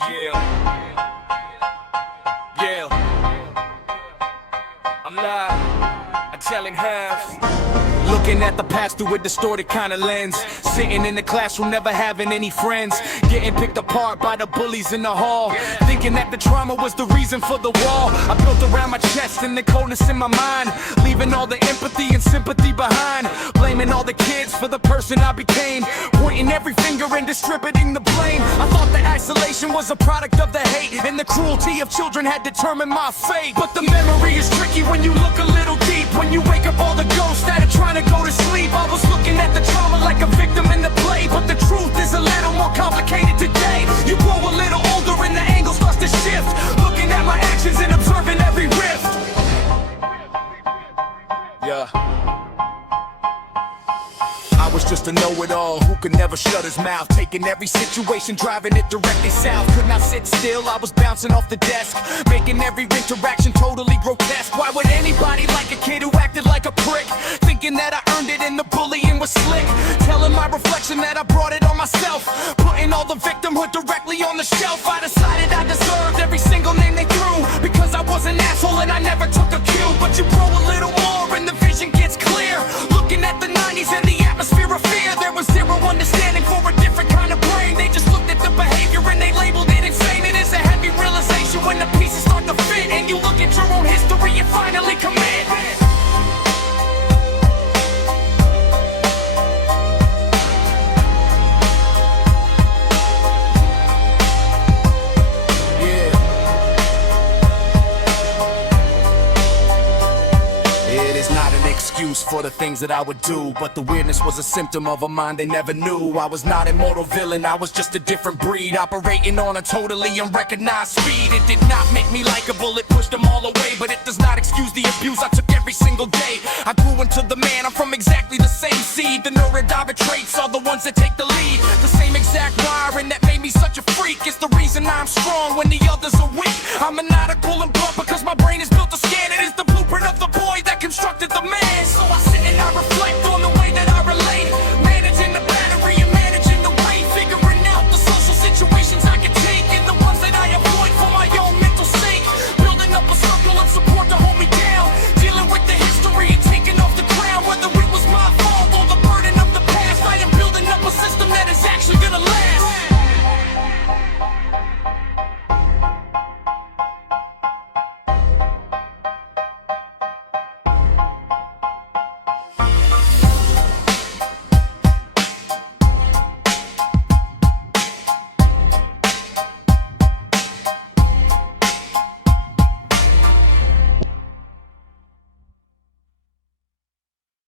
Yeah, I'm not, I'm telling half. Looking at the past through a distorted kind of lens. Sitting in the classroom, never having any friends. Getting picked apart by the bullies in the hall. Thinking that the trauma was the reason for the wall. I built around my chest and the coldness in my mind. Leaving all the empathy and sympathy behind. Blaming all the kids for the person I became. Pointing every finger and distributing the blame. I thought that isolation was a product of the hate, and the cruelty of children had determined my fate. But the memory is tricky when you look a little deep. When you wake up all the ghosts that are trying to go to sleep. I was looking at the trauma like a victim in the play, but the truth is a little more complicated today. You grow a little older and the angle starts to shift. Looking at my actions and observing every rift. Yeah, I was just a know-it-all who could never shut his mouth. Taking every situation, driving it directly south. Could not sit still, I was bouncing off the desk. Making every interaction totally grotesque. Why would anybody like a kid who acted like a prick? Thinking that I earned it and the bullying was slick. Telling my reflection that I brought it on myself. Putting all the victimhood directly on the shelf. I decided I deserved every single name they threw, because I was an asshole and I never took a cue. But you grow a little more and the vision gets clear. Looking at the 90s and the atmosphere of fear. There was zero understanding for a different kind of brain. They just looked at the behavior and they labeled it insane. It is a heavy realization when the pieces start to fit, and you look at your own history and finally commit. For the things that I would do, but the weirdness was a symptom of a mind they never knew. I was not a mortal villain, I was just a different breed, operating on a totally unrecognized speed. It did not make me likable, it pushed them all away, but it does not excuse the abuse I took every single day. I grew into the man, I'm from exactly the same seed. The neurodevelopmental traits are the ones that take the lead. The